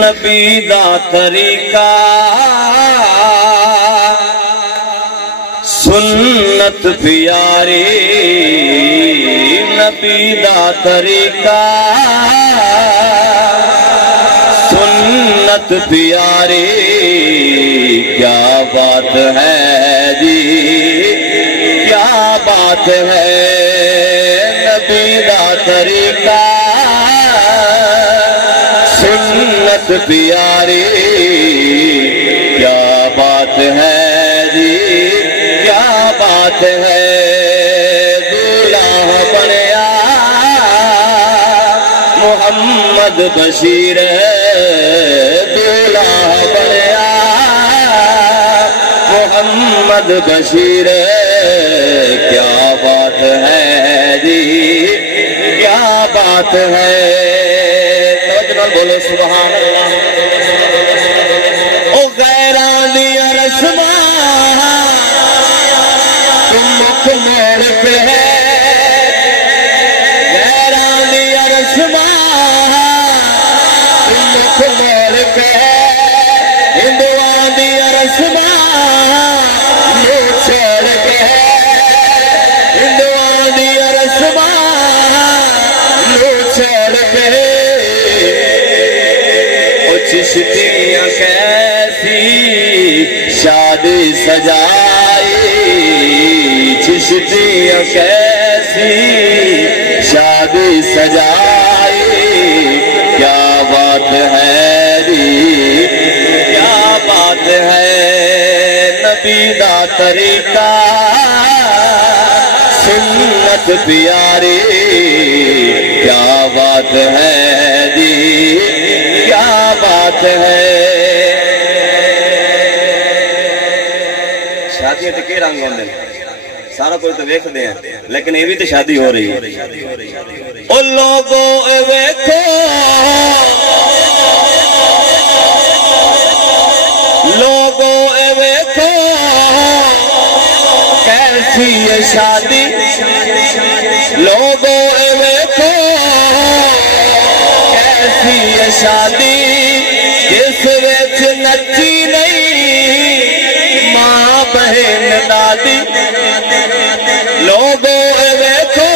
نبی دا طریقہ سنت پیاری نبی دا طریقہ سنت پیاری کیا بات ہے جی کیا بات ہے نبی دا طریقہ سنت پیاری کیا بات ہے جی کیا بات ہے دولہا بنیا محمد بشیر دولہا بنیا محمد بشیر کیا بات ہے جی کیا بات ہے بولو سبحان اللہ او غیران دیا رسماں تم مکھ موڑ پہ ہے غیران دیا رسماں تم مکھ موڑ پہ ہے ہندوان دیا رسماں لو چھوڑ کے ہے ہندوان دیا رسماں لو چھوڑ کے ہے چشتیاں کیسی شادی سجائی چشتیاں کیسی شادی سجائی کیا بات ہے جی کیا بات ہے نبی دا طریقہ سنت پیاری کیا بات ہے جی کیا بات ہے شادیاں تے کہ رنگ ہوندے سارا کوئی تو ویکھدے ہیں لیکن یہ بھی تو شادی ہو رہی ہے او لوگو اے ویکھو لوگو اے ویکھو کیسی یہ شادی لوگو اے ویکھو کیسی یہ شادی جس وچ نچی نہیں ماں بہن دادی لوگو اے ویکھو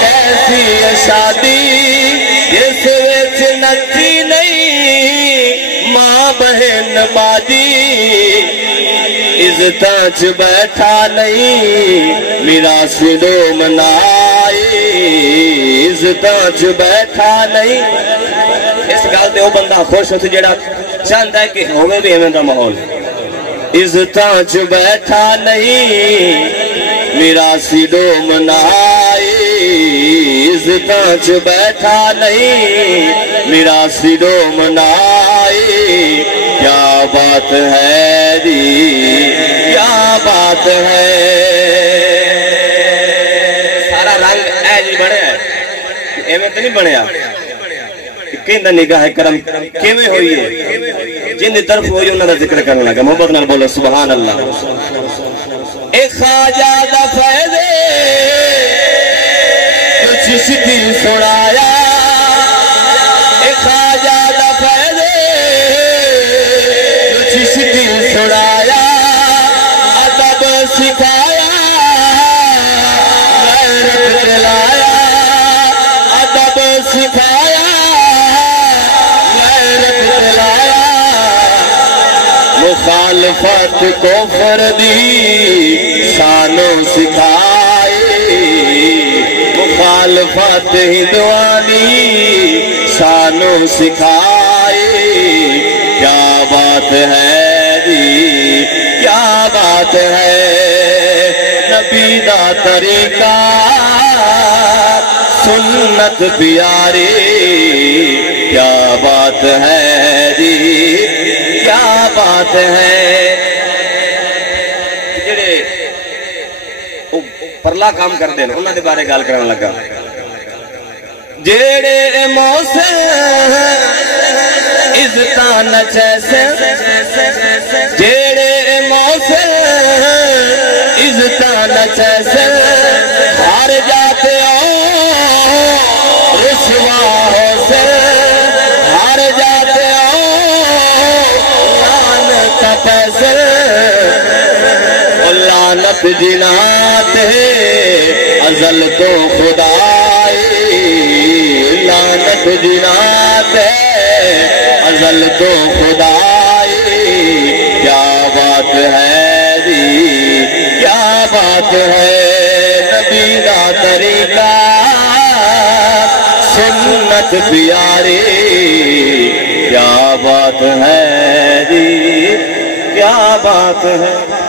کیسی یہ شادی جس وچ نچی نہیں ماں بہن باجی عزتاں چ بیٹھا نہیں میراث دو منائی عزتاں چ بیٹھا نہیں اس گل تے او بندہ خوش ہو جڑا چاہتا ہے کہ ہوے بھی ایویں دا ماحول عزتاں چ بیٹھا نہیں میراث دو منائی عزتاں چ بیٹھا نہیں میراث دو منائی کیا بات ہے جی کیا بات ہے سارا رنگ اے جی بنیا ایویں تو نہیں بنیا کہندا نگاہ کرم کیویں ہوئی ہے جن دی طرف ہوئی انہاں دا ذکر کرنے لگا محبت نال بولو سبحان اللہ اے خواجہ دا فیض چشتی سنایا اے خواجہ دا فیض چشتی سنایا ادب سکھایا غیرت دلایا ادب سکھایا غیرت دلایا مخالفت کفر دی سانوں سکھائی مخالفت ہندوانی سانوں سکھائی کیا بات ہے جی کیا بات ہے نبی دا طریقہ سنت پیاری کیا بات ہے جی کیا بات ہے جڑے پرلا کام کرتے ہیں انہوں نے بارے گال کرنے لگا جڑے موسم عزتاں نچیسے جڑے موسم عزتاں نچیسے ہر جاتے رسوا ہو سے ہر جاتے لانت جنات ہے ازل تو خدائی لانت جنات ہے ازل تو خدائی کیا بات ہے جی کیا بات ہے نبی دا طریقہ سنت پیاری کیا بات ہے جی کیا بات ہے